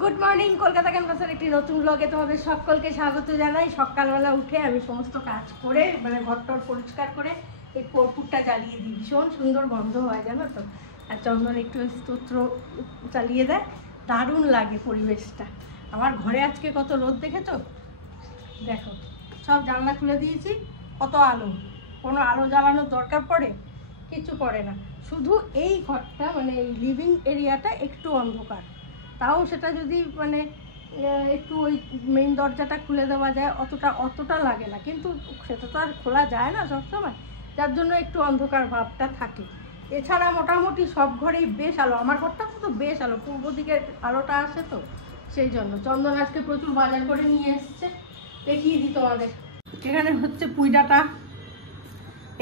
Good morning, Kolkata ক্যাম্পাসের একটি নতুন ব্লগে তোমাদের সকলকে স্বাগত জানাই। সকালবেলা উঠে আমি সমস্ত কাজ করে মানে ঘরটর পরিষ্কার করে এই কর্পূরটা জ্বালিয়ে দিই। ভীষণ সুন্দর গন্ধ হয় জানো তো। আর চন্দন একটু স্তোত্র চালিয়ে দেয়, দারুণ লাগে পরিবেশটা। আমার ঘরে আজকে কত রোদ দেখেছো, দেখো সব জানলা খুলে দিয়েছি, কত আলো। কোনো আলো জ্বালানোর দরকার পড়ে? কিছু পড়ে না। শুধু এই ঘরটা মানে এই লিভিং এরিয়াটা একটু অন্ধকার, তাও সেটা যদি মানে একটু ওই মেইন দরজাটা খুলে দেওয়া যায় অতটা লাগে না, কিন্তু সেটা তো আর খোলা যায় না সবসময়, যার জন্য একটু অন্ধকার ভাবটা থাকে। এছাড়া মোটামুটি সব ঘরেই বেশ আলো। আমার ঘরটা তো বেশ আলো, পূর্ব দিকের আলোটা আসে তো সেই জন্য। চন্দন আজকে প্রচুর বাজার করে নিয়ে এসছে, দেখিয়ে দিই তোমাদের। এখানে হচ্ছে পুঁই ডাঁটা,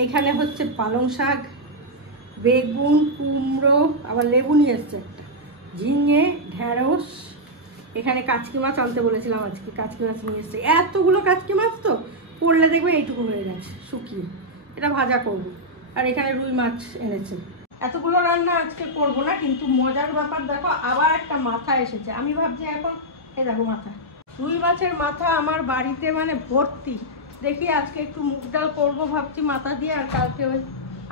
এখানে হচ্ছে পালং শাক, বেগুন, কুমড়ো, আবার লেবু নিয়ে এসছে একটা, ঝিঙে, ঢেঁড়স, এখানে কাচকি মাছ আনতে বলেছিলাম আজকে, কাচকি মাছ নিয়ে এসছে। এতগুলো কাচকি মাছ তো পড়লে দেখবে এইটুকু হয়ে গেছে শুকিয়ে, এটা ভাজা করবো। আর এখানে রুই মাছ এনেছে। এতগুলো রান্না আজকে করবো না, কিন্তু মজার ব্যাপার দেখো আবার একটা মাথা এসেছে। আমি ভাবছি এখন এ দেখো মাথা, রুই মাছের মাথা আমার বাড়িতে মানে ভর্তি। দেখি আজকে একটু মুগ ডাল করবো ভাবছি মাথা দিয়ে, আর কালকে ওই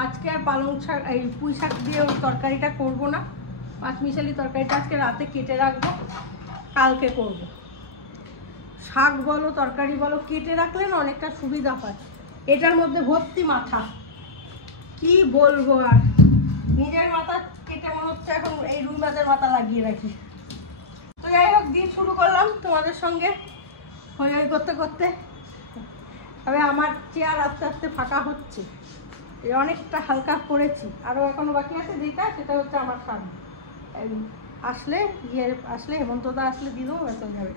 আজকে আর পালং শাক এই পুঁই শাক দিয়ে ওই তরকারিটা করবো না, পাঁচমিশালি তরকারিটা আজকে রাতে কেটে রাখবো, কালকে করব। শাক বলো তরকারি বলো কেটে রাখলে না অনেকটা সুবিধা হয়। এটার মধ্যে ভর্তি মাথা, কি বলবো আর। নিজের মাথা কেটে মনে হচ্ছে এখন এই রুই মাছের মাথা লাগিয়ে রাখি। তো যাই হোক, দিন শুরু করলাম তোমাদের সঙ্গে হই হই করতে করতে। তবে আমার চেয়ার আস্তে আস্তে ফাঁকা হচ্ছে, অনেকটা হালকা করেছি, আরও এখনো বাকি আছে যেটা, সেটা হচ্ছে আমার সামনে আসলে আসলে হেমন্তদা আসলে দিয়ে দেবো, বেতন যাবে।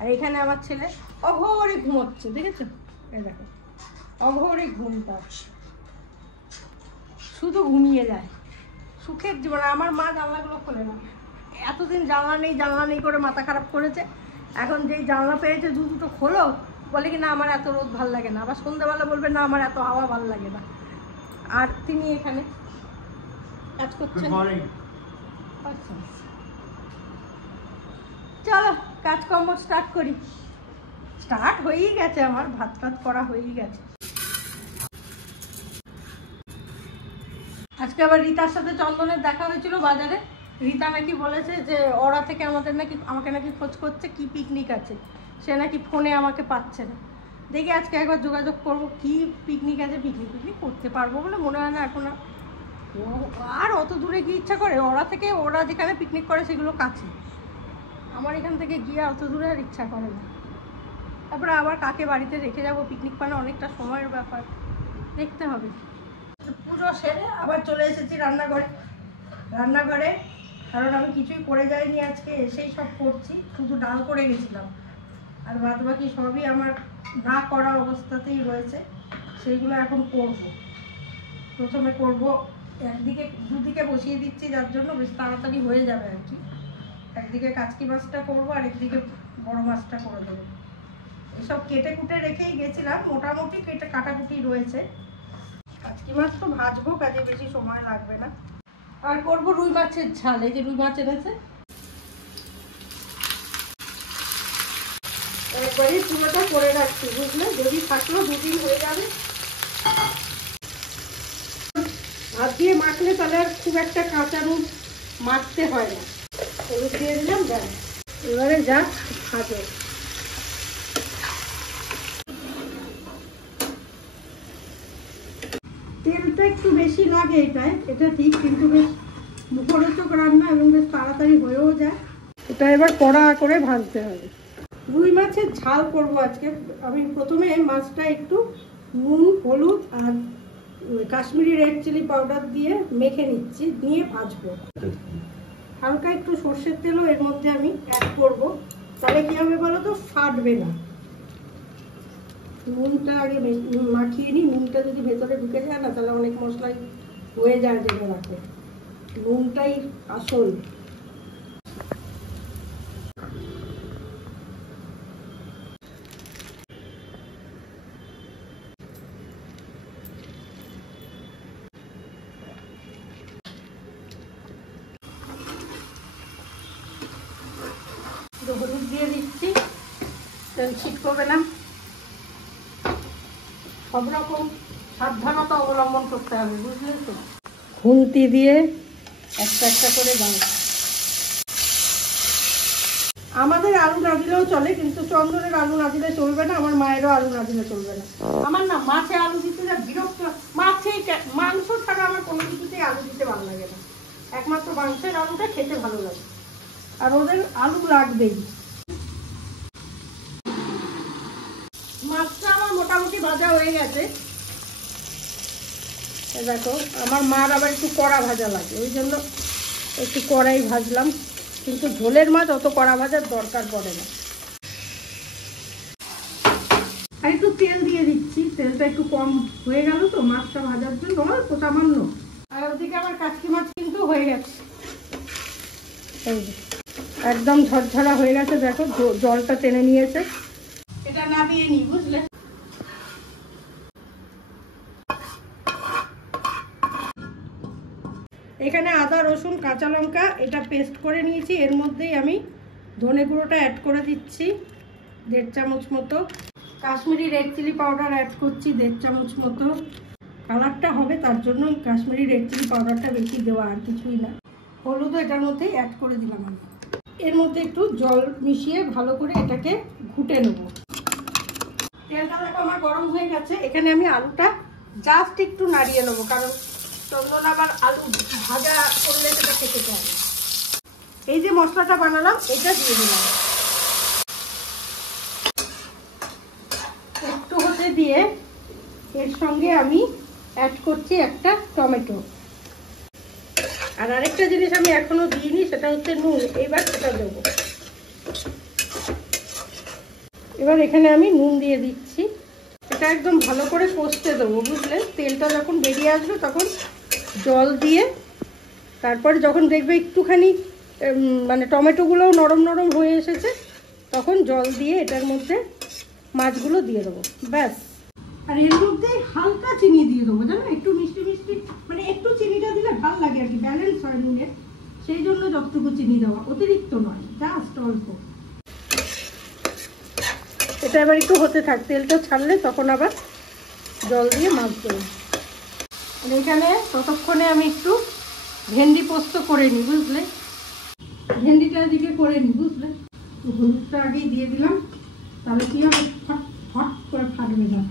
আর এখানে আমার ছেলে অঘোরে ঘুমোচ্ছে, দেখেছো? এই দেখো অঘোরে ঘুমটা, শুধু ঘুমিয়ে যায়, সুখের জীবন। আমার মা জানলাগুলো খোলে না, এতদিন জানলা নেই করে মাথা খারাপ করেছে। এখন যেই জানলা পেয়েছে দুটো খোলো, বলে কি না আমার এত রোদ ভাল লাগে না, আবার সন্ধ্যাবেলা বলবে না আমার এত হাওয়া ভাল লাগে না। আর তিনি এখানে কাজ করছেন। চলো কাজকর্ম স্টার্ট করি। স্টার্ট হয়েই গেছে, আমার ভাত টাত করা হয়েই গেছে। আজকে আবার রীতার সাথে চন্দনের দেখা হয়েছিল বাজারে। রীতা নাকি বলেছে যে ওরা থেকে আমাকে নাকি খোঁজ করছে, কি পিকনিক আছে, সে নাকি ফোনে আমাকে পাচ্ছে না। দেখি আজকে একবার যোগাযোগ করব, কি পিকনিক আছে। পিকনিক করতে পারবো বলে মনে হয় না এখন। আর অত দূরে গিয়ে ইচ্ছা করে? ওরা যেখানে পিকনিক করে সেগুলো কাছে, আমার এখান থেকে গিয়ে অত দূরে আর ইচ্ছা করে না। তারপরে আবার কাকে বাড়িতে রেখে যাবো, পিকনিক মানে অনেকটা সময়ের ব্যাপার, দেখতে হবে। পুজো সেরে আবার চলে এসেছি রান্নাঘরে, কারণ আমি কিছুই করে যাইনি আজকে, এসেই সব করছি। শুধু ডাল করে গেছিলাম, আর বাদ বাকি সবই আমার না করা অবস্থাতেই রয়েছে, সেইগুলো এখন করব। প্রথমে করব দুদিকে বসিয়ে দিচ্ছি, যার জন্য বেশ তাড়াতাড়ি হয়ে যাবে আর কি। একদিকে কাচকি মাছটা করবো, আর একদিকে বড় মাছটা করে দেবো। এসব কেটে কুটে রেখেই গেছিলাম, মোটামুটি কাটাকুটি রয়েছে। কাচকি মাছ তো ভাজবো, কাজে বেশি সময় লাগবে না। আর করবো রুই মাছের ঝাল, এই যে রুই মাছ এনেছে, একবারই পুরোটা করে রাখছি, বুঝলে? যদি থাকলো দুদিন হয়ে যাবে। ভাত দিয়ে মাখলে তাহলে আর খুব একটা কাঁচা নুন মাখতে হয় না। হলুদ দিয়ে দিলাম, ব্যাস। এবারে যা ভাজো। তেলটা একটু বেশি লাগে এটা ঠিক, কিন্তু বেশ মুখরোচক রান্না এবং বেশ তাড়াতাড়ি হয়েও যায়। এটা এবার কড়া করে ভাজতে হবে। রুই মাছের ঝাল করব আজকে। আমি প্রথমে মাছটা একটু নুন, হলুদ আর কাশ্মীরি রেড চিলি পাউডার দিয়ে মেখে নিচ্ছি, নিয়ে ভাজবো। হালকা একটু সর্ষের তেলও এর মধ্যে আমি অ্যাড করব, তাহলে কি হবে বলো তো, ফাটবে না। নুনটা আগে মাখিয়ে নিই, নুনটা যদি ভেতরে ঢুকে যায় না তাহলে অনেক মশলাই হয়ে যায়, জেনে রাখো। নুনটাই আসল। হলুদ দিয়ে দিচ্ছি, তেল ছিটকবে না। সব রকম সাবধানতা অবলম্বন করতে হবে, বুঝলে তো। খুন্তি দিয়ে একটা একটা করে দাও। আমাদের আলু না দিলেও চলে, কিন্তু চন্দনের আলু না দিলে চলবে না, আমার মায়েরও আলু না দিলে চলবে না। আমার না মাছে আলু দিতে যা বিরক্ত, মাংস ছাড়া আমার কোনো কিছুতেই আলু দিতে ভালো লাগে না, একমাত্র মাংসের আলুটা খেতে ভালো লাগে, আর ওদের আলু লাগবেই। মাছটা আমার মোটামুটি ভাজা হয়ে গেছে। দেখো আমার মার আবার একটু কড়া ভাজা লাগে, ওই জন্য একটু কড়াই ভাজলাম, কিন্তু ঝোলের মাছ অত কড়া ভাজার দরকার পড়ে না। আর একটু তেল দিয়ে দিচ্ছি, তেলটা একটু কম হয়ে গেল তো মাছটা ভাজার জন্য, অল্প সামান্য। আর ওদিকে আমার কাচকি মাছ কিন্তু হয়ে গেছে, একদম ঝরঝরা হয়ে গেছে। দেখো জলটা টেনে নিয়েছে, এটা নামিয়ে নি, বুঝলে। এখানে আদা রসুন কাঁচা লঙ্কা এটা পেস্ট করে নিয়েছি, এর মধ্যেই আমি ধনে গুঁড়োটা অ্যাড করে দিচ্ছি 1.5 চামচ মতো। Kashmiri red chilli powder add করছি 1.5 চামচ মতো। কালারটা হবে তার জন্য কাশ্মীরি রেড চিলি পাউডারটা বেশি দেওয়া, আর কিছুই না। হলুদও এটার মধ্যেই অ্যাড করে দিলাম আমি। এর মধ্যে একটু জল মিশিয়ে ভালো করে এটাকে ঘুটে নেব। তেলটা দেখো আমার গরম হয়ে গেছে, এখানে আমি আলুটা জাস্ট একটু নাড়িয়ে নেবো, কারণ চন্দন আবার আলু ভাজা করলে সেটা খেতে চাবে। এই যে মশলাটা বানালাম এটা দিয়ে দিলাম, একটু হতে দিয়ে এর সঙ্গে আমি অ্যাড করছি একটা টমেটো। আর আরেকটা জিনিস আমি এখনো দিইনি, সেটা হচ্ছে নুন, এইবার সেটা দেবো। এবার এখানে আমি নুন দিয়ে দিচ্ছি, এটা একদম ভালো করে কষতে দেবো, বুঝলে। তেলটা যখন বেরিয়ে আসবে তখন জল দিয়ে, তারপরে যখন দেখবে একটুখানি মানে টমেটোগুলোও নরম নরম হয়ে এসেছে, তখন জল দিয়ে এটার মধ্যে মাছগুলো দিয়ে দেবো, ব্যাস। আর এর মধ্যে হালকা চিনি দিয়ে দেবো, জানো, একটু মিষ্টি মিষ্টি, মানে একটু চিনিটা দিলে ভালো লাগে আর কি, ব্যালেন্স হয় নুনের, সেই জন্য যতটুকু চিনি দেওয়া, অতিরিক্ত নয়, জাস্ট অল্প। এটা এবার একটু হতে থাক, তেলটা ছাড়লে তখন আবার জল দিয়ে মাছ দেবো। আর এখানে ততক্ষণে আমি একটু ভেন্ডি পোস্ত করে নিই, বুঝলে। ভেন্ডিটা এদিকে করে নিই, বুঝলে। হলুদটা আগেই দিয়ে দিলাম, তাহলে কি হবে, ফট ফট করে ফাটবে না।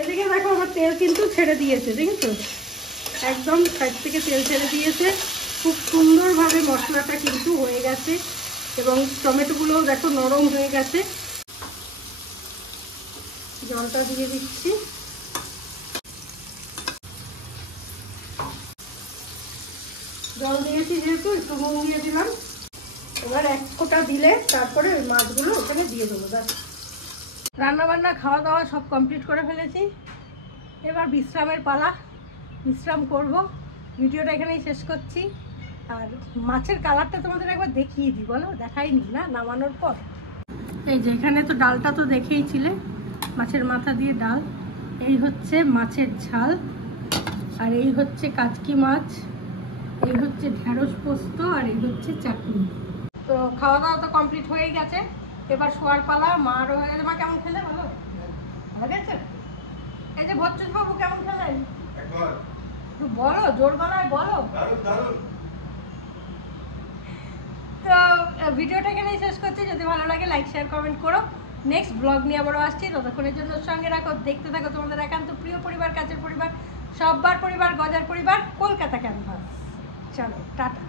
এদিকে দেখো আমার তেল কিন্তু ছেড়ে দিয়েছে, দেখেছো, একদম সাইড থেকে তেল ছেড়ে দিয়েছে। খুব সুন্দরভাবে মশলাটা কিন্তু হয়ে গেছে, এবং টমেটোগুলোও দেখো নরম হয়ে গেছে। জলটা দিয়ে দিচ্ছি, জল দিয়েছি যেহেতু একটু নুন দিয়ে দিলাম। এবার এক ফোঁটা দিলে তারপরে ওই মাছগুলো ওখানে দিয়ে দেবো। ব্যাস, রান্না বান্না খাওয়া দাওয়া সব কমপ্লিট করে ফেলেছি, এবার বিশ্রামের পালা, বিশ্রাম করব। ভিডিওটা এখানেই শেষ করছি। আর মাছের কালারটা তোমাদের একবার দেখিয়ে দিই, বলো, দেখাইনি না নামানোর পর। এই যে এখানে তো ডালটা তো দেখেইছিলে, মাছের মাথা দিয়ে ডাল, এই হচ্ছে মাছের ঝাল, আর এই হচ্ছে কাচকি মাছ, এই হচ্ছে ঢেঁড়স পোস্ত, আর এই হচ্ছে চাটনি। তো খাওয়া দাওয়া তো কমপ্লিট হয়ে গেছে, এবার শোয়ার পালা। মারও হয়ে গেছে। মা কেমন খেলে বলো, ভালো গেছে? এই যে ভচ্চুস বাবু কেমন খেলেন বলো, জোর গলায় বলো। তো ভিডিওটা এখানেই শেষ করছি। যদি ভালো লাগে লাইক শেয়ার কমেন্ট করো। নেক্সট ব্লগ নিয়ে আবারও আসছি, ততক্ষণের জন্য সঙ্গে রাখো, দেখতে থাকো তোমাদের একান্ত প্রিয় পরিবার, কাছের পরিবার, সব্বার পরিবার, গজার পরিবার, কলকাতা ক্যানভাস। চলো টাটা।